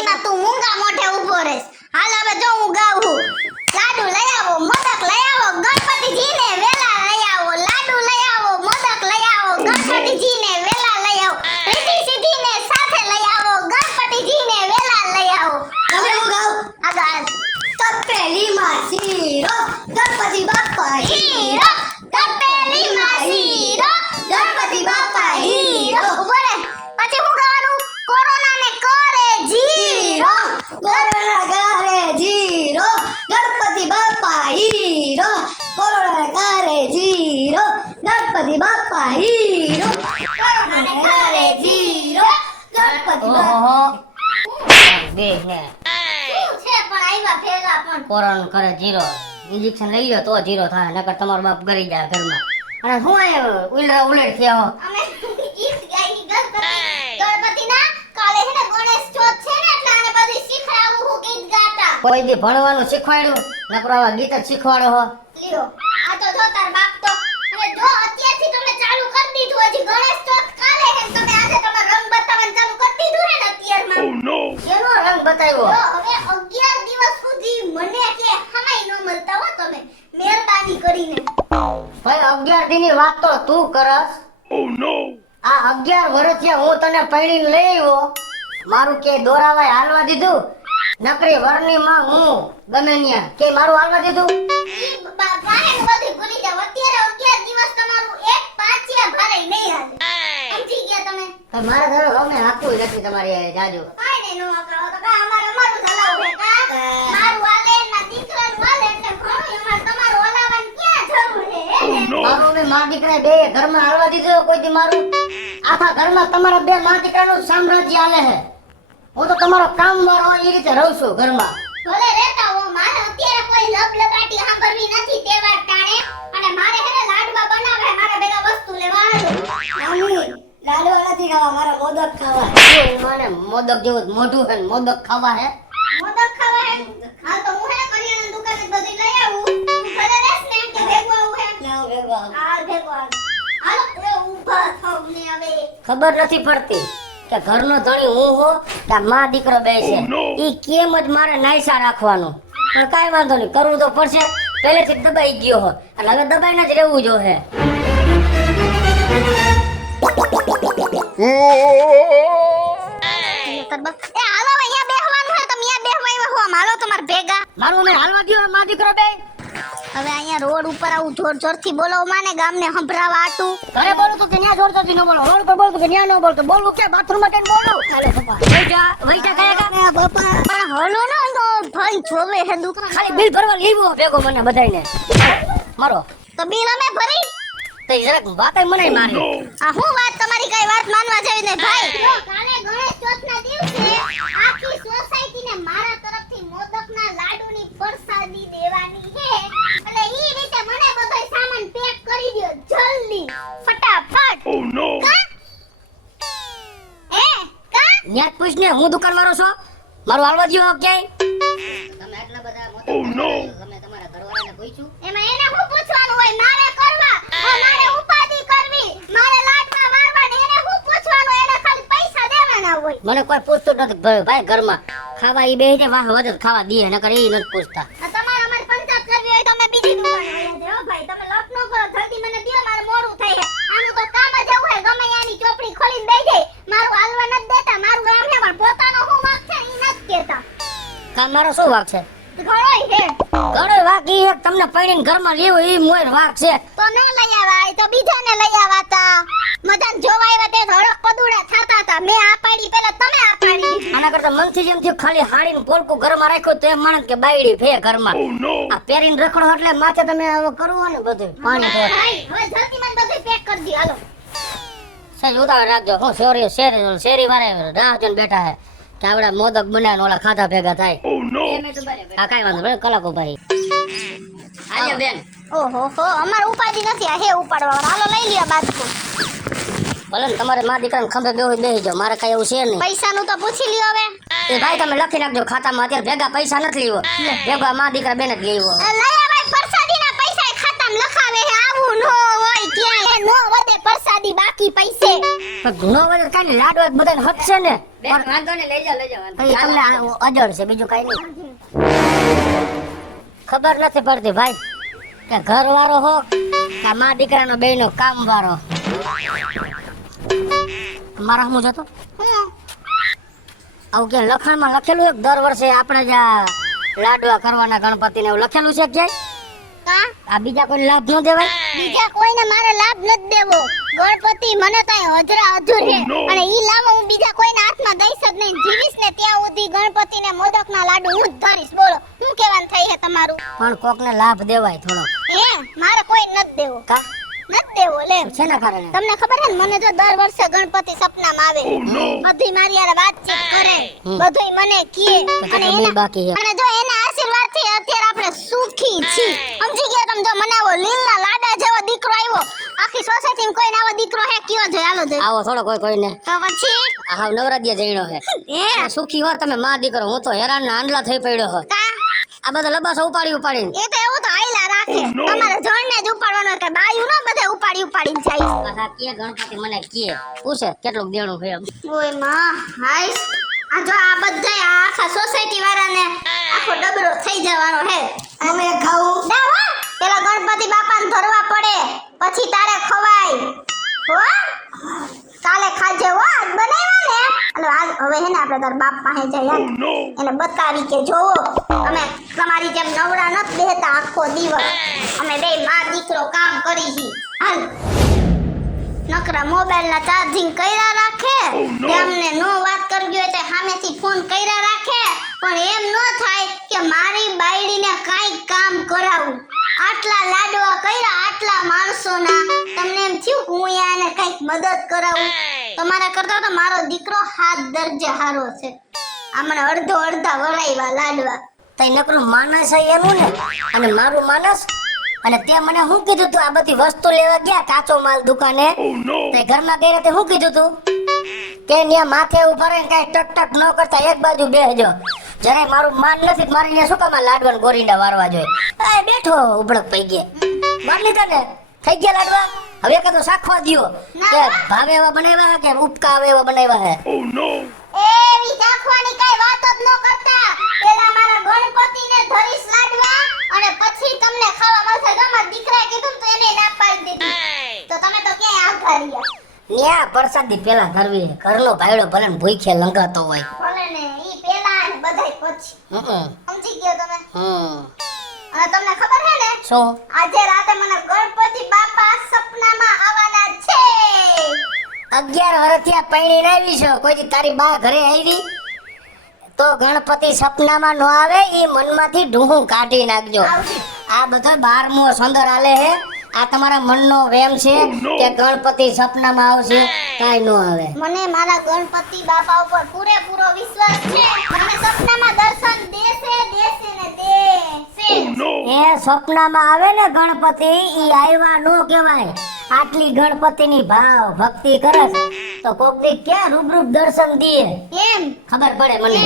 ગણપતિમાં તું મૂંગા મોઢે ઊભો રહેશ. હાલ હવે જો હું ગાઉં. લાડુ લઈ આવો, મોદક લઈ આવો, ગણપતિજીને વેલા લઈ આવો. લાડુ લઈ આવો, મોદક લઈ આવો, ગણપતિજીને વેલા લઈ આવો. રીતિ સીધીને સાથે લઈ આવો, ગણપતિજીને વેલા લઈ આવો. હવે હું ગાઉં. આગળ તપેલીમાં શીરો, ગણપતિ બાપા હીરો, તપેલીમાં શીરો, ગણપતિ બાપા હીરો. ઊભો રહે. પછી હું ગાવાનું કોરોનાને કરે જીરો. કોરોના ગારે જીરો, ગણપતિ બાપા હીરો. કોરોના ગારે જીરો, ગણપતિ બાપા હીરો. કોરોના ગારે જીરો, ગણપતિ બાપા. ઓહો બે ને શું છે પણ આયવા ભેગા પણ. કોરોના કરે જીરો ઇન્જેક્શન લઈ લ્યો તો જીરો થાય નકર તમારો બાપ ગરી જાય ઘરમાં અને હું આયો ઉલેટ થયો અમે ગીત ગાઈ ગણપતિના કાલે છે ને ગણેશ ચોથ છે ને એટલે આને બધી શીખડાવું હું ગીત ગાતા. કોઈ દી ભણવાનું શીખવાડ્યું નકર આવા ગીત જ શીખવાડો હો લ્યો આ તો જો તાર બાપ તો અને જો અત્યારથી તમે ચાલુ કરી દીધું હજી ગણેશ ચોથ કાલે હે ને તમે આજે તમારો રંગ બતાવવાનું ચાલુ કરી દીધું ને અત્યારમાં. કેનો રંગ બતાવ્યો જો હવે 11 દિવસ સુધી મને કે હમાઈ ન મળતા હો તમે મહેરબાની કરીને. ભાઈ 11 દીની વાત તો તું કરસ આ 11 વર્ષથી હું તને પૈણીને લઈ આવ્યો મારું કે દોરાવાય હાલવા દીધું નકરી વરની માં હું ગમે ન્યા કે મારું હાલવા દીધું ઈ બાહેન બધું ભૂલી જાવ. અત્યારે 11 દિવસ તમારું એક પાછિયા ભારે નહીં હાલે. સમજી ગયા તમે? તો મારે ધરો અમે હાકું નથી તમારી હારે જાજો કાઈ નહીં નો આકરાવો તો કા અમારું હલાવ હે કા મારું હાલે ના દીકરાનું હાલે એટલે ઘણું અમાર તમારું હલાવવાની ક્યાં જરૂર હે હે ને? મારું ને માં દીકરા બે ઘરમાં હાલવા દીધું કોઈ દી મારું આખા ઘરમાં તમારા બે માં દીકરાનું સામ્રાજ્ય હાલે છે હું તો તમારો કામ વાળો એ રીતે રહું છું ઘરમાં ભલે રહેતા હો મારે અત્યારે કોઈ લબ લગાટી સાંભળવી નથી તહેવાર ટાણે અને મારે હે ને લાડવા બનાવે મારે બધા વસ્તુ લેવા આવ્યો. નાની, લાડવા નથી ખાવા, મારા મોદક ખાવા. મને મોદક જેવું જ મોઢું છે ને મોદક ખાવા હે મોદક ખાવા હે હાલ તો હું હે કરિયાણાની દુકાને બધી લઈ આવું. ભલે રહેશ ને કે ભેગું આવું હે લાવ ભેગો આવ. હાલ ભેગું આવ. હાલો એ ઊભા થાવ ને હવે ખબર નથી પડતી કે ઘરનો ધણી હું હો કે આ માં દીકરો બે છે ઈ કેમ જ મારે નાયસા રાખવાનું પણ કાંઈ વાંધો નહીં કરવું તો પડશે પહેલેથી જ દબાઈ ગયો હો અને હવે દબાઈને જ રહેવું જો હે એ હાલો અહીંયા બેહવાનું હે તમે અહીંયા બેહવા આવ્યા હો હાલો તમાર ભેગા. મારું અમે હાલવા દ્યો માં દીકરો બે હવે અહીંયા રોડ ઉપર આવું જોર જોરથી બોલો માને ગામને સંભળાવા આટું. ઘરે બોલું તો કે ન્યા જોર જોરથી ન બોલો રોડ પર બોલું તો કે ન્યા ન બોલતો બોલું કે બાથરૂમમાં જઈને બોલું હાલે પપ્પા વઈટા કયા કા પપ્પા પણ હલો ન તો ભાઈ જોવે હે દુકાન ખાલી બિલ ભરવા લેવો ભેગો મને બધાયને મારો તો બિલ અમે ભરી. તો જરાક વાતે મને મારી આ હું વાત તમારી કઈ વાત માનવા જેવી નહીં ભાઈ. જો કાલે ગણેશ ચોથના દિવસે આખી સોસાયટીને મારા તરફથી મોદકના લાડુની પ્રસાદી દેવાની છે એટલે ઈ રીતે મને બધો સામાન પેક કરી દ્યો જલ્દી ફટાફટ. કા? કા? ન્યા પૂછને હું દુકાન વાળો છો મારું હાલવા દ્યો ક્યાંય તમે આટલા બધા મોટા તમે તમારા ઘરવાળાને પૂછ્યું એમાં એને શું પૂછવાનું હોય મારે કરવા મારે ઉપાધિ કરવી મારે લાડવા વારવા ને એને શું પૂછવાનું એને ખાલી પૈસા દેવાના હોય. મને કોઈ પૂછતું નથી ભાઈ ઘરમાં ખાવા ઈ બેહી જાય વાહ વધે ખાવા દીએ નકર ઈ નથી પૂછતા આ તમારે અમારી પંચાયત કરવી હોય તો અમે બીજી દુકાને વયા જાઓ ભાઈ તમે લપ ન કરો જલ્દી મને દ્યો મારે મોડું થઈ છે આનું તો કામ જ એવું હે ગમે ત્યાંની ચોપડી ખોલીને બેહી જાય મારું હાલવા નથી દેતા મારું કામ છે પણ પોતાનો શું વાંક છે ઈ નથી કહેતા. કામ મારો શું વાક છે ઘણોય છે ઘણો વાક ઈ એક તમને પૈણીને ઘરમાં લેવો ઈ મોર વાક છે તો ન લઈ આવાય તો બીજાને લઈ આવાતા મજાને જોવા આવ્યા તે ધડક પદુડા થાતા હતા મેં આ પાડી પહેલા તમે આ પાડી દીધી. આના કરતા મનથી જેમ થયું ખાલી હાડીને પોલકું ઘરમાં રાખ્યો તો એમ માણસ કે બાયડી ફે ઘરમાં આ પહેરીને રખડો એટલે માથે તમે હવે કરવું ને બધું પાણી તો ભાઈ હવે જલ્દી મને બધું પેક કરી દી હાલો. સહી ઉતાવળ રાખજો હું શેરી વાળા રાહ જોઈને બેઠા હે કે આવડા મોદક બનાવીને ઓલા ખાધા ભેગા થાય હા કાંઈ વાંધો નહીં કલાકો ભાઈ આજે બેન ઓહો હો અમાર ઉપાડી નથી આ હે ઉપાડવા હાલો લઈ લ્યો બાજકો. ભલે ને તમારે માં દીકરાને ખંભે બેસી જાઓ મારે કઈ એવું છે નહીં પૈસાનું તો પૂછી લ્યો હવે. એ ભાઈ તમે લખી નાખજો ખાતામાં અત્યારે ભેગા પૈસા નથી લેવો ભેગા માં દીકરા બેન જ લેવો લઈ આવાય પ્રસાદીના પૈસા ખાતામાં લખાવે હે આવું નો હોય ક્યાં નો વધે પ્રસાદી બાકી બાકી પૈસે. પણ ઘણો બધો કાંઈ લાડવા જ બધાને હટશે ને બેન વાંધો ને લઈ જાઓ ભાઈ તમને અજળ છે બીજું કાંઈ નહીં ખબર નથી પડતી ભાઈ કે ઘરવાળો હો કે મા દીકરાનો બેયનો કામવાળો મારા હું જતો આવું કે લખાણમાં લખેલું છે કે દર વર્ષે આપણે જ આ લાડવા કરવાના ગણપતિને એવું લખેલું છે ક્યાંય કા આ બીજા કોઈ લાભ ન દેવાય બીજા કોઈને મારે લાભ નથી દેવો. ગણપતિ મને તો અહીં હજરા અધૂર છે અને ઈ લાવો હું બીજા કોઈના હાથમાં દઈશ જ નહીં. જીવીશ ને ત્યાં સુધી ગણપતિને મોદકના લાડુ હું જ ધરીશ. બોલો શું કહેવાનું થઈ છે તમારું? પણ કોકને લાભ દેવાય થોડો હે મારે કોઈ નથી દેવો. કા નથી દેવો લે. શેના કારણે તમને ખબર છે ને મને જો દર વર્ષે ગણપતિ સપનામાં આવે બધી મારી યાર વાતચીત કરે બધુંય મને કહે અને બિલ બાકી છે અને જો એના આશીર્વાદથી અત્યારે આપણે સુખી છીએ. સમજી ગયા તમે? જો મને આવો લીલના લાડા જેવો દીકરો આવ્યો આખી સોસાયટીમાં કોઈને આવો દીકરો હે કયો છે? હાલો જો આવો થોડો કોઈ કોઈને તો પછી આ નવરાત્રિએ જઈનો છે હે સુખી હો તમે માં દીકરો હું તો હેરાન ના આંડલા થઈ પડ્યો હો કા આ બધા લબાસો ઉપાડીને એ તો એવું તો આયલા રાખે. તમારે જણને જ ઉપાડવાનો કે બાયું ના બધે ઉપાડીને જાય. પાછા કે ગણપતિ મને કે પૂછે કેટલું દેણું છે એમ ઓય માં હાઈસ આ જો આ બધાય આ આખા સોસાયટી વાળાને આખો ડબરો થઈ જવાનો હે. અમે ખાવું દાવા પેલા ગણપતિ બાપાને ધરવા પડે પછી તારે ખવાય હો. કાલે ખાજે હો આજ બનાવ્યા ને. હાલો આજ હવે હે ને આપણે તાર બાપ પાસે જઈએ એને બતાવી કે જોવો અમે તમારી જેમ નવરા નથી બેહતા આખો દિવસ અમે બે માં દીકરો કામ કરી છી. હાલ નકરા મોબાઈલના ચાર્જિંગ કર્યા રાખે તેમને નો વાત કરવી હોય તો સામેથી ફોન કર્યા રાખે પણ એમ નો થાય કે મારી બાયડીને કાઈ કામ કરાવું. આટલા લાડવા કર્યા આટલા માણસોના તમને એમ થયું કે હું યાને કઈક મદદ કરાવું? તમારા કરતા તો મારો દીકરો હાથ દરજે હારો છે. આ મને અડધા વરાયવા લાડવા. તઈ નકરું માનસ છે એનું ને અને મારું માનસ અને તે મને શું કીધું તું આ બધી વસ્તુ લેવા ગયા કાચો માલ દુકાને તે ઘરના ગયે તે શું કીધું તું કે ન્યા માથે ઉભા રહીને કાંઈ ટક ટક ન કરતા એક બાજુ બેસજો જરાય મારું માન નથી મારી ને શું કામ આ લાડવા ને ગોરીંડા વારવા જોઈએ આ બેઠો ઉબળક પઈ ગયા માર લીધા ને થઈ ગયા લાડવા હવે કદો શાખવા દ્યો કે ભાવે એવા બનાવ્યા કે ઉપકા આવે એવા બનાવ્યા હે એવી ચાખવાની કઈ વાત જ ન કરતા. પેલા મારા ગણપતિને ધરીશ લાડવા અને પછી તમને ખાવા મળશે. ગમત દીકરાએ કીધું તો એને ના પાડી દીધી તો તમે તો ક્યાંય આવતા રહ્યા. ન્યા પ્રસાદી પેલા ધરવી ઘરનો ભાઈડો ભલે ને ભૂખ્યા લંગાતો હોય ભલે ને ઈ પેલા ને બધાય પછી. સમજી ગયા તમે? અને તમને ખબર હે ને શું આજે રાતે મને ગણપતિ બાપા સપનામાં આવવાના છે. 11 વર્ષથી પૈણી આવી છે કોઈ દી તારી બા ઘરે આવી તો ગણપતિ સપનામાં ન આવે ઈ મનમાંથી ઢૂંહું કાઢી નાખજો. આ બધો 12મો સંદર આલે હે આ તમારા મનનો વેમ છે કે ગણપતિ સપનામાં આવશે કાઈ ન આવે. મને મારા ગણપતિ બાપા ઉપર પૂરેપૂરો વિશ્વાસ છે. મને સપનામાં દર્શન દેશે ને દેશે. એ સપનામાં આવે ને ગણપતિ ઈ આવ્યા નો કહેવાય. આટલી ગણપતિની ભાવ ભક્તિ કરે તો કોક દી ક્યાં રૂબરૂ દર્શન દીએ એમ ખબર પડે મને.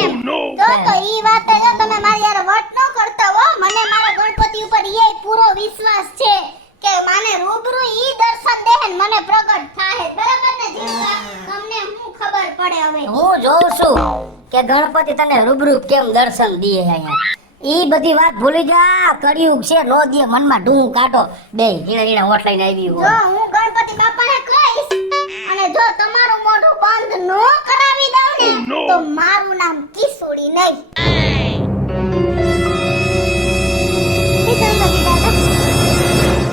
તો ઈ વાત જો તમે મારી યાર વટ ન કરતા હો. મને મારા ગણપતિ ઉપર ઈ પૂરો વિશ્વાસ છે કે માને રૂબરૂ ઈ દર્શન દેહે ને મને પ્રગટ થાહે. બરાબર ને જીવતા? તમને હું ખબર પડે હવે? હું જોઉં છું કે ગણપતિ તને રૂબરૂ કેમ દર્શન દીએ અહીંયા. ઈ બધી વાત ભૂલી જા કળિયુગ છે નો દીએ મનમાં ઢૂં કાઢો બે ઈણા ઓટ લઈને આવી જો હું ગણપતિ બાપાને કહીશ અને જો તમારું મોઢું બંધ નો કરાવી દઉં ને તો મારું નામ કિસુડી નહીં.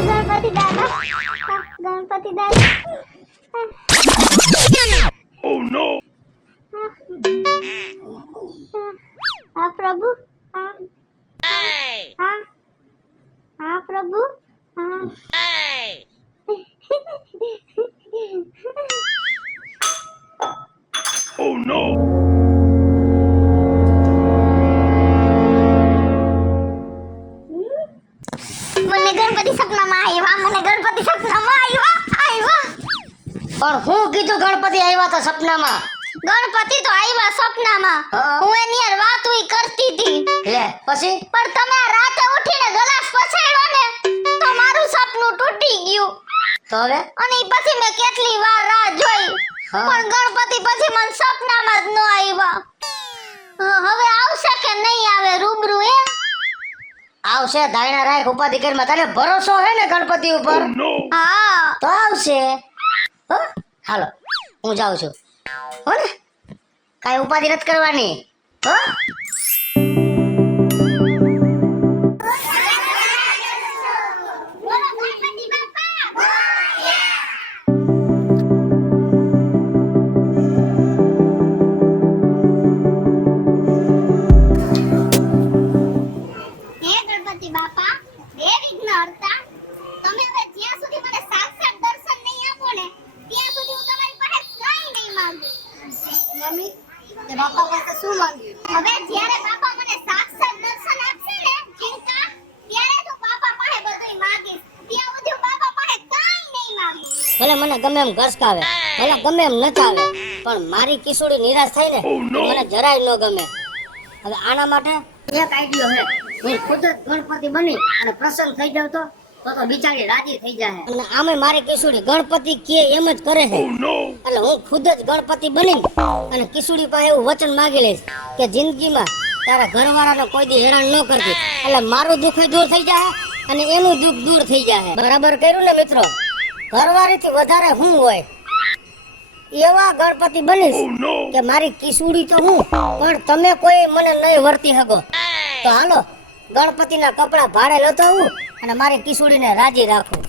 ગણપતિ દાદા ગણપતિ દાદા Oh no! હા પ્રભુ હા હા પ્રભુ હા Oh no! મને ગણપતિ સપનામાં આવ્યા. મને ગણપતિ સપનામાં આવ્યા. પણ હું કીધું ગણપતિ આવ્યા તો સપનામાં ગણપતિ તો આવ્યા સપનામાં. હું એની યાર વાત હુઈ કરતી હતી લે પછી પણ તમે રાતે ઉઠીને ગલાસ પછાડ્યો ને તો મારું સપનું તૂટી ગયું. તો હવે અને ઈ પછી મેં કેટલી વાર રાહ જોઈ હા. પણ ગણપતિ પછી મને સપનામાં જ ન આવ્યા. હવે આવશે કે નહીં આવે રૂબરૂ એમ? આવશે. ધાયણા રાખ ઉપાધિ કરીમાં તને ભરોસો હે ને ગણપતિ ઉપર? હા તો આવશે. હો હાલો હું જાઉં છું હો ને, કાંઈ ઉપાધિ નથી કરવાની હો. બોલો ગણપતિ બાપા. હે ગણપતિ બાપા, હે વિઘ્નહર્તા, તમે હવે જ્યાં સુધી મને સાક્ષાત દર્શન નહીં આપો ને ત્યાં સુધી હું તમારી પાસે કંઈ નહીં માંગુ. મમ્મી તે બાપા પાસે શું માંગ્યું? હવે જ્યારે બાપા મને સાક્ષાત દર્શન આપશે ને ચિંતા, ત્યારે તો બાપા પાસે બધુંય માંગીશ. ત્યાં સુધી હું બાપા પાસે કંઈ નહીં માંગુ. ભલે મને ગમે એમ ઘસકાવે, ભલે ગમે એમ નચાવે, પણ મારી કિશોરી નિરાશ થાય ને તો મને જરાય ન ગમે. હવે આના માટે એક આઈડિયો હે, હું ખુદ જ ગણપતિ બની અને પ્રસન્ન થઈ જાવ તો બિચારી રાજી થઈ જાય. અને આમે મારી કિશોરી ગણપતિ કે એમ જ કરે છે. એટલે હું ખુદ જ ગણપતિ બની અને કિશોરી પાસે એવું વચન માંગી લઈશ કે જિંદગીમાં તારા ઘરવાળાને કોઈ દી હેરાન ન કરતી, એટલે મારું દુઃખ દૂર થઈ જાય અને એનું દુઃખ દૂર થઈ જાય. બરાબર કર્યું ને મિત્રો? ઘરવાળીથી વધારે હું હોય એવા ગણપતિ બનીશ કે મારી કિશોરી તો હું, પણ તમે કોઈ મને નહીં વર્તી શકો. તો હાલો ગણપતિના કપડા ભાડે લેતો આવું અને મારી કિશોરીને રાજી રાખું.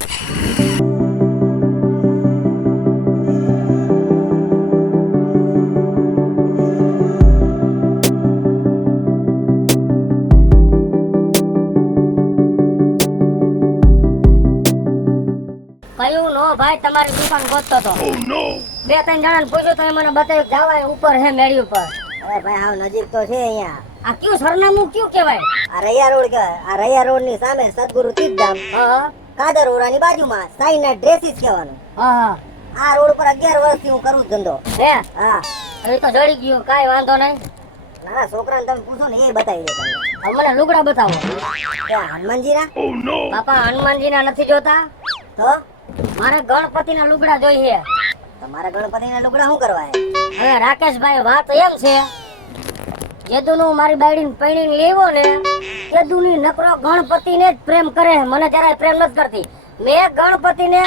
કયું નો ભાઈ તમારી દુકાન ગોતતો તો. બે ત્રણ જણાને પૂછ્યું તો એ મને બતાવ્યું જવાય ઉપર હે મેળી ઉપર. અરે ભાઈ હાવ નજીક તો છે અહીંયા. આ કયું સરનામું કયું કહેવાય? આ રૈયા રોડ કહેવાય. આ રૈયા રોડ ની સામે સદગુરુ તીર્થધામ, હા કાદરઓરાની બાજુમાં સાઈના ડ્રેસીસ કહેવાનું. હા આ રોડ પર 11 વર્ષથી હું કરું છું ધંધો. હે હા હવે તો જડી ગયું, કાંઈ વાંધો નહીં. ના છોકરાને તમે પૂછો ને એ બતાવી દે તમને. હવે મને લુગડા બતાવો. ક્યાં હનુમાનજીના? બાપા હનુમાનજીના નથી જોતા, તો મારે ગણપતિના લુગડા જોઈએ. તમારા ગણપતિના લુગડા શું કરવા હે? હવે રાકેશભાઈ વાત એમ છે, જેદુનું મારી બાયડીને પૈણીને લેવો ને તેદુની નકરો ગણપતિને જ પ્રેમ કરે, મને જરાય પ્રેમ નથી કરતી. મેં ગણપતિને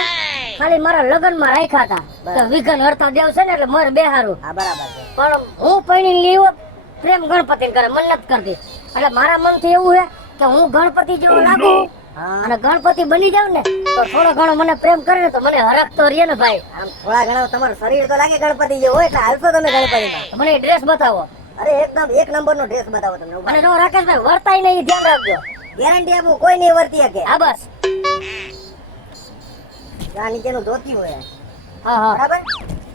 ખાલી મારા લગ્નમાં રાખ્યા હતા કે વિઘ્નહર્તા દેવ છે ને એટલે મારે બેહારું. હા બરાબર છે. પણ હું પૈણીને લેવો પ્રેમ ગણપતિને કરે, મને નથી કરતી. એટલે મારા મનથી એવું છે કે હું ગણપતિ જેવો લાગુ હા અને ગણપતિ બની જાવ ને તો થોડો ઘણો મને પ્રેમ કરે ને તો મને હરખ તો રહે ને ભાઈ. આમ થોડા ઘણા તમારું શરીર તો લાગે ગણપતિ જેવું હોય એટલે હાલશો તમે ગણપતિમાં. તો મને ડ્રેસ બતાવો. અરે એકદમ એક નંબરનો ડ્રેસ બતાવો તમને. અને જો રાકેશભાઈ વર્તાય નહીં ઈ ધ્યાન રાખજો. ગેરંટી આપું કોઈ નહીં વર્તી શકે. હા બસ. આ નીચેનું ધોતી હોય હા હા બરાબર.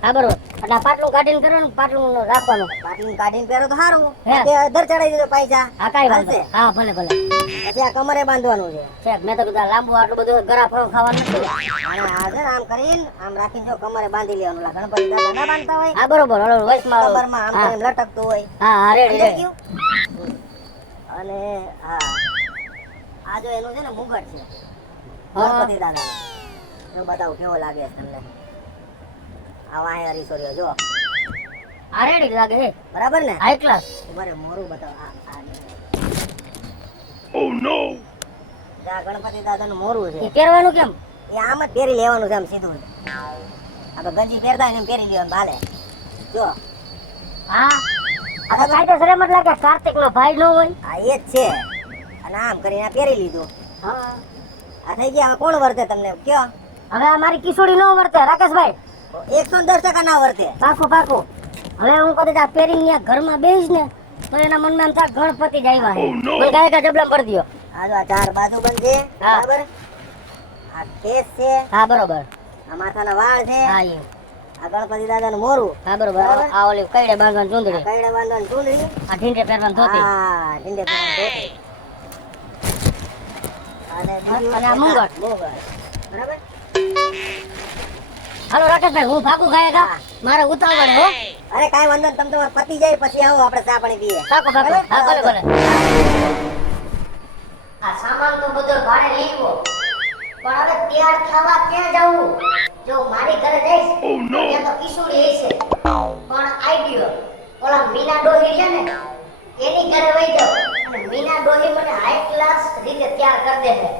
હા બરોબર. એટલે આ પાટલું કાઢીને કરવાનું, પાટલું રાખવાનું. પાટલું કાઢીને પહેરો તો સારું. હે. તે અધર ચડાઈ દીધો પૈસા. હા કાંઈ વાંધો હાલશે. નહીં. હા ભલે ભલે. પછી આ કમરે બાંધવાનું છે. સાહેબ મેં તો કીધું આ લાંબુ આટલું બધું ગરા ફરો ખાવાનું નથી. અને આ છે ને આમ કરીને આમ રાખીને જો કમરે બાંધી લેવાનું. ઓલા ગણપતિ દાદા ના બાંધતા હોય હા બરોબર. હળો વચમાં કમરમાં આમ હા કરીને લટકતું હોય. હા રેડી સમજાઈ રેડી. ગયું? અને હા આ જો એનું છે ને મુગટ છે હા. ગણપતિ દાદા જો બતાવું કેવો લાગે છે તમને. આ વાયા રીસોરીઓ જો આ રેડી લાગે હે. બરાબર ને. High class. મારે મોરું બતાવો. આ ગણપતિ દાદાનું મોરું એ છે. પહેરવાનું કેમ? એ આમ જ પહેરી લેવાનું છે આમ સીધું. આપણે ગંજી પહેરતા હોય ને એમ પહેરી લેવાનું ભાલે. જો હા આ તો કાયદેસર એમ જ લાગે કાર્તિક નો ભાઈ ન હોય. આ એ જ છે. અને આમ કરીને આ પહેરી લીધું. હા આ થઈ ગયા. હવે કોણ વર્તે તમને કયો? હવે આ મારી કિશોરી નો વર્તે રાકેશભાઈ. 110% ના વર્તે. પાકું પાકું. હવે હું કદાચ આ પહેરીને ત્યાં ઘરમાં બેસીશ ને તો એના મનમાં એમ થાય ગણપતિ જ આવ્યા છે. મને ગાયકા જબલામાં ભરી દ્યો. આ જો આ ચાર બાજુ બંધ છે હા. બરાબર. આ કેસ છે. હા બરોબર. આ માથાના વાળ છે. હા એ આ ગણપતિ દાદાનું મોરું. હા બરોબર. આ ઓલી કઈડે બાંધવાની ચૂંદડી, કઈડે બાંધવાની ચૂંદડી. આ ઢીંઢે પહેરવાની ધોતી હા ઢીંડે પહેરવાની ધોતી. અને બીજું અને આ મુંગટ. મુંગટ. બરાબર. હાલો રાકેશભાઈ હું ભાગું ગાયકા, મારે ઉતાવળ હો. અરે કાંઈ વાંધો નહીં. તમે તમારે પતિ જાય પછી આવો આપણે ચા પાણી પીએ. પાકું પાકું. હા ભલે ભલે. આ સામાન તો બધો ભાડે લેવો પણ હવે તૈયાર થવા ક્યાં જાવું? જો મારી ઘરે જઈશ ત્યાં તો કિશોરી હશે. પણ આઈડિયો ઓલા મીના ડોહી છે ને એની ઘરે વઈ જાવ અને મીના ડોહી મને હાઈ ક્લાસ રીતે તૈયાર કરી દેશે.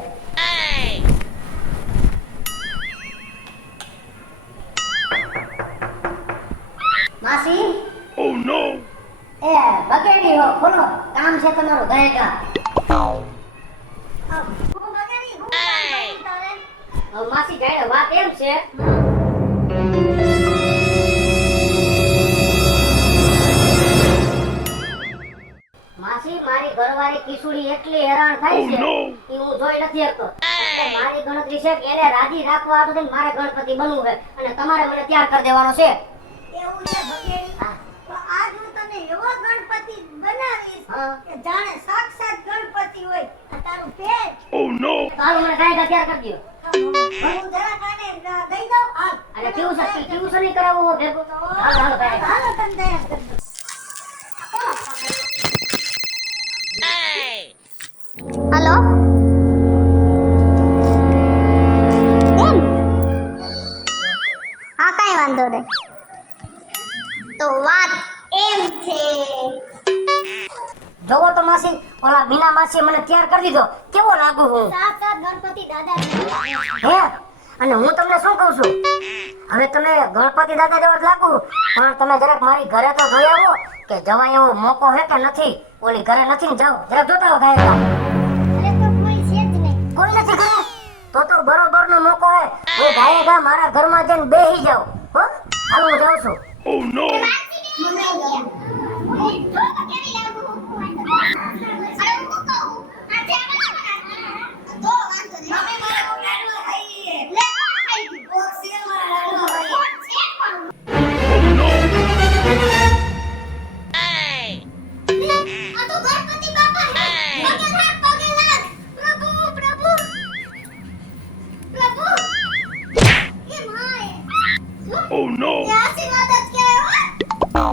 માસી એ બગેડી હો ખોલો કામ છે તમારું ગયેગા. માસી જાણે વાત એમ છે માસી મારી ઘરવાળી કિશોરી એટલી હેરાન થાય છે કે હું જોઈ નથી શકતો. તો મારી ગણતરી છે કે એને રાજી રાખવા હાટુ થઈને મારે ગણપતિ બનવું છે અને તમારે મને તૈયાર કરી દેવાનો છે. એવું છે ભગેડી. તો આજ હું તને એવો ગણપતિ બનાવીશ કે જાણે સાક્ષાત ગણપતિ હોય. આ તારું પેટ. હાલો મને કાંઈ તૈયાર કરી દો. હું જરા કાને દઈ દઉં. હાલ. અને ટ્યુશન ઈ કરાવવું હોય ભેગું. હાલો કાંઈ. હાલો તને તૈયાર કરી દઉં. હેલો હા કઈ વાંધો નહીં. તો વાત એમ છે જોવો તો માસી ઓલા બીના માસી મને તૈયાર કરી દીધો. કેવો લાગુ હું? સાક્ષાત ગણપતિ દાદા હે અને હું તમને શું કહું છું હવે તમે ગણપતિ દાદા જેવા જ લાગુ પણ તમે જરાક મારી ઘરે તો જોઈ આવો કે જવાય એવો મોકો હે કે નથી. ઓલી ઘરે નથી ને જાઓ જરાક જોતા આવો ગાયકા. અરે તો કોઈ છે જ નહીં. કોઈ નથી ઘરે તો બરોબર નો મોકો હે. હું ગાયકા મારા ઘરમાં જઈને બેહી જાઉં. હો હાલો હું જાઉં છું. Oh no! આશીર્વાદ જ કહેવાય હો.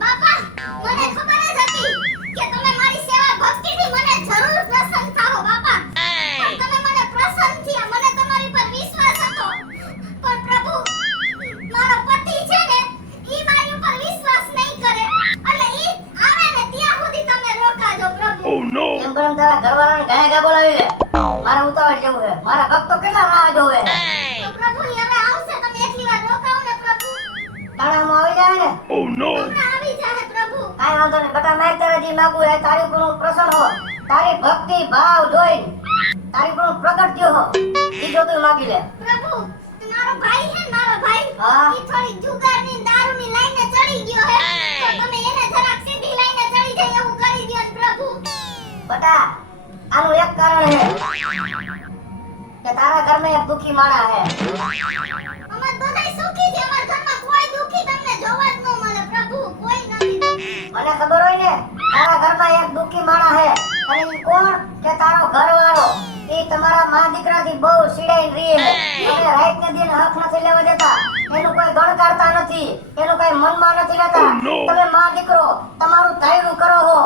બાપા મને ખબર જ હતી કે તમે મારી સેવા ભક્તિથી મને જરૂર પ્રસન્ન થાઓ બાપા. પણ તમે મને પ્રસન્ન થયા. મને તમારી પર વિશ્વાસ હતો. પણ પ્રભુ મારો પતિ છે ને ઈ મારી ઉપર વિશ્વાસ નહીં કરે. એટલે ઈ આવે ને ત્યાં સુધી તમે રોકાજો પ્રભુ. એમ પણ તારા ઘરવાળાને ગાયકા બોલાવી લે. મારે ઉતાવળ જેવું છે. મારા ભક્તો કેટલા રાહ જોવે. તો પ્રભુ હવે આવશે. તમે એટલી વાર રોકાઓ ને પ્રભુ. તાળામાં આવી જાય ને હમણાં આવી જાહે પ્રભુ. કાંઈ વાંધો નહીં બેટા. મેં તારે જે માગું એ તારી ઉપર હું પ્રસન્ન હો. તારી ભક્તિ ભાવ જોઈ તારી ઉપર હું પ્રગટ થયો હો. ઈ જો તું માગી લે. પ્રભુ મારો ભાઈ છે ને મારો ભાઈ હા. ઈ થોડી જુગારની દારૂની લાઈને ચડી ગયો હે. તો તમે એને જરાક સીધી લાઈને ચડી જાય એવું કરી દ્યો ને પ્રભુ. બેટા આનું એક કારણ છે કે તારા ઘરમાં એક દુખી માણા છે. અમે બધાય સુખી છે. અમારા ઘરમાં કોઈ દુખી તમને જોવા જ ન મળે પ્રભુ. કોઈ નથી. મને ખબર હોય ને તારા ઘરમાં એક દુખી માણા છે અને ઈ કોણ કે તારો ઘરવાળો. ઈ તમારા માં દીકરાથી બહુ સીડાઈને રહે છે. તમે રાત ને દિન હક નથી લેવા દેતા. એનું કોઈ ગણ કાઢતા નથી. એનું કઈ મનમાં નથી લેતા. તમે માં દીકરો તમારું ધાયરું કરો હો.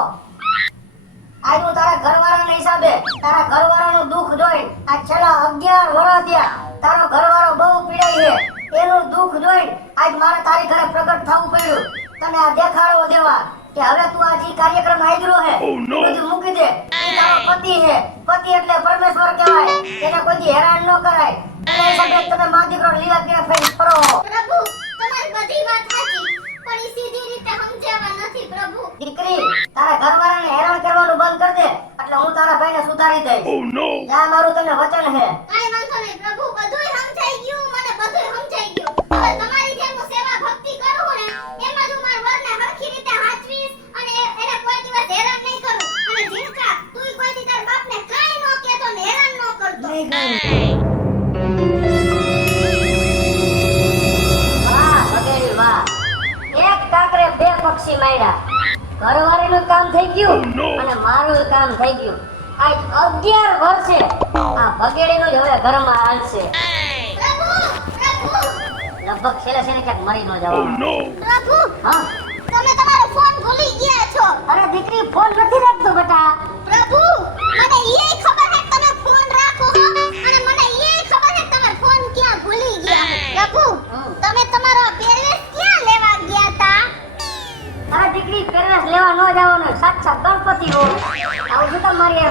આજ હું તારા ઘરવાળાના હિસાબે તારા ઘરવાળાનું દુઃખ જોઈ આ છેલ્લા 11 વર્ષ થયા તારો ઘરવાળો બહુ પીડાય છે. એનું દુઃખ જોઈ આજ મારે તારી ઘરે પ્રગટ થવું પડ્યું. તને આ દેખાડવો દેવા કે હવે તું આ જે કાર્યક્રમ આદર્યો છે એ બધું મૂકી દે. ઈ તારો પતિ છે. પતિ એટલે પરમેશ્વર કહેવાય. એને કોઈ હેરાન ન કરાય. એના હિસાબે તમે માં દીકરો લીલા પીળા ફરી ફરો. પ્રભુ તમારી બધી વાત સાચી પણ ઈ સીધી રીતે સમજાવવા નથી પ્રભુ. દીકરી તારા ઘરવાળાને હેરાન કરવાનું બંધ કર દે એટલે હું તારા ભાઈને સુધારી દઈશ. આ મારું તને વચન છે. કાઈ વાંધો નહીં પ્રભુ. બધુંય સમજાઈ ગયું. મને બધુંય સમજાઈ ગયું. હવે તમારી જેમ હું સેવા ભક્તિ કરું ને એમ જ હું મારા વરને હરખી રીતે હાચવીશ અને એને કોઈ દિવસ હેરાન નહીં કરું. અને જીણકા તુંય કોઈ દી તારા બાપને કાઈ ન કહેતો ને હેરાન ન કરતો. વાહ વગેરે વાહ. એક કાંકરે બે પક્ષી માર્યા. ઘરવાળીનું કામ થઈ ગયું અને મારું કામ થઈ ગયું. આજ 11 વર્ષે આ ભગેડીનું જ હવે ઘરમાં હાલશે. પ્રભુ પ્રભુ લગભગ છેલ્લે ક્યાંક મરી ન જવા. પ્રભુ હા તમે તમારો ફોન ભૂલી ગયા છો. અરે દીકરી ફોન નથી રાખતો બેટા. પ્રભુ મને ઈ ખબર હે કે તમે ફોન રાખો છો અને મને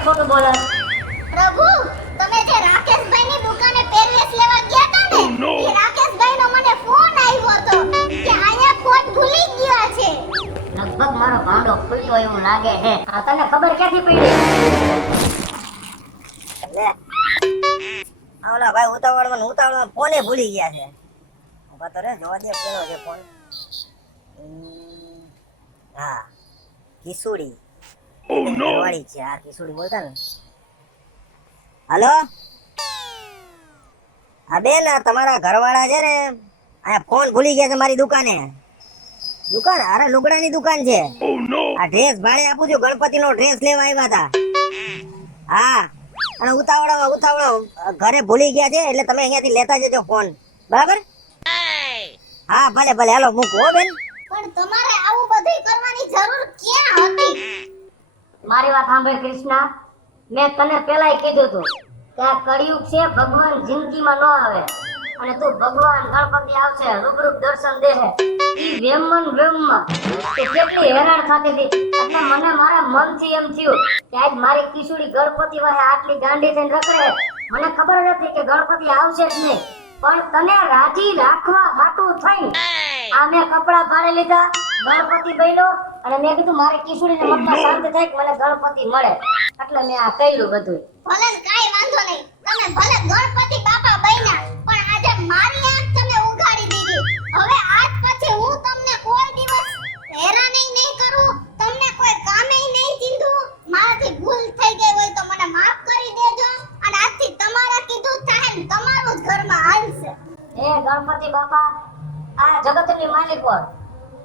ખોટું બોલે? પ્રભુ તમે જે રાકેશભાઈની દુકાને પહેરવેશ લેવા ગયા હતા ને એ રાકેશભાઈનો મને ફોન આવ્યો હતો કે આયા ફોન ભૂલી ગયા છે. લગભગ મારો ભાંડો ખુલ્યો એવું લાગે છે. આ તને ખબર ક્યાંથી પડી? લે આવલા ભાઈ ઉતાવળમાં ફોને ભૂલી ગયા છે. ઉભા તો રે જોવા દે પેલો છે ફોન. હા કિશોરી વાળી છે આ કિશોરી બોલતા ને. હાલો હા બેન આ તમારા ઘરવાળા છે ને આ ફોન ભૂલી ગયા છે મારી દુકાને. દુકાન અરે લુગડાની દુકાન છે. આ ડ્રેસ ભાડે આપું છું, ગણપતિનો ડ્રેસ લેવા આવ્યા હતા. હા અને ઉતાવળો ઘરે ભૂલી ગયા છે એટલે તમે અહીંયાથી લેતા જજો ફોન, બરાબર? હા ભલે ભલે હાલો મૂકો હો બેન. પણ તમારે આવું બધું કરવાની જરૂર ક્યાં હતી? મારી વાત સાંભળ કૃષ્ણા, મેં તને પહેલાય કીધું હતું કે આ કળિયુગ છે, ભગવાન જિંદગીમાં ન આવે અને તું ભગવાન ગણપતિ આવશે રૂબરૂ દર્શન દેહે. ઈ વેમમાં તે કેટલી હેરાન થતી હતી એટલે મને મારા મનથી એમ થયું કે આજ મારી કિશોરી ગણપતિ વાહે આટલી ગાંડી થઈને રખડે. મને ખબર જ હતી કે ગણપતિ આવશે જ નહીં, પણ તને રાજી રાખવા હાટું થઈ આ મેં કપડા ફાડી લીધા, ગણપતિ બન્યો અને મેં કીધું મારી કિશોરીને મનમાં શાંતિ થાય કે મને ગણપતિ મળે એટલે મેં આ કર્યું બધું. ભલે કાઈ વાંધો નહીં, તમે ભલે ગણપતિ બાપા બન્યા પણ આજે મારી આંખ તમે ઉઘાડી દીધી. હવે આજ પછી હું તમને કોઈ દિવસ હેરાન નહીં કરું, તમને કોઈ કામે નહીં ચીંધું. મારાથી ભૂલ થઈ ગઈ હોય તો મને માફ કરી દેજો અને આજથી તમારા કીધું થાય ને તમારું જ ઘરમાં હાલશે. હે ગણપતિ બાપા, આ જગતની માલિક પર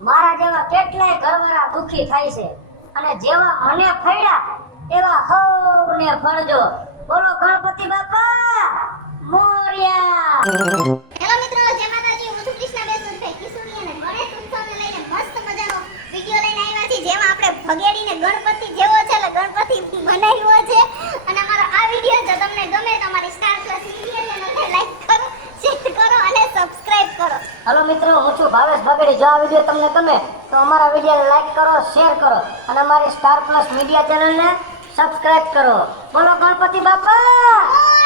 મારા જેવા કેટલાય ઘરવાળા દુખી થાય છે અને જેવા મને ફળ્યા એવા સૌને ફળજો. બોલો ગણપતિ બાપા મોર્યા. હેલો મિત્રો, જય માતાજી. હું છું કૃષ્ણા બેસુરભાઈ. કિશોરી અને ગણેશ ઉત્સવને લઈને મસ્ત મજાનો વિડિયો લઈને આવ્યા છીએ જેમાં આપણે ભગેડીને ગણપતિ જેવો છે એટલે ગણપતિ બનાવ્યો છે. અને અમારો આ વિડિયો જો તમને ગમે તો અમારી સ્ટાર પ્લસ મીડિયા ચેનલને લાઈક કરો, શેર કરો અને સબસ્ક્રાઇબ કરો. હાલો મિત્રો, હું છું ભાવેશ ભગેડી. જો આ વિડિયો તમને ગમે તો અમારા વિડિયોને લાઈક કરો, શેર કરો અને અમારી સ્ટાર પ્લસ મીડિયા ચેનલને સબસ્ક્રાઇબ કરો. બોલો ગણપતિ બાપા.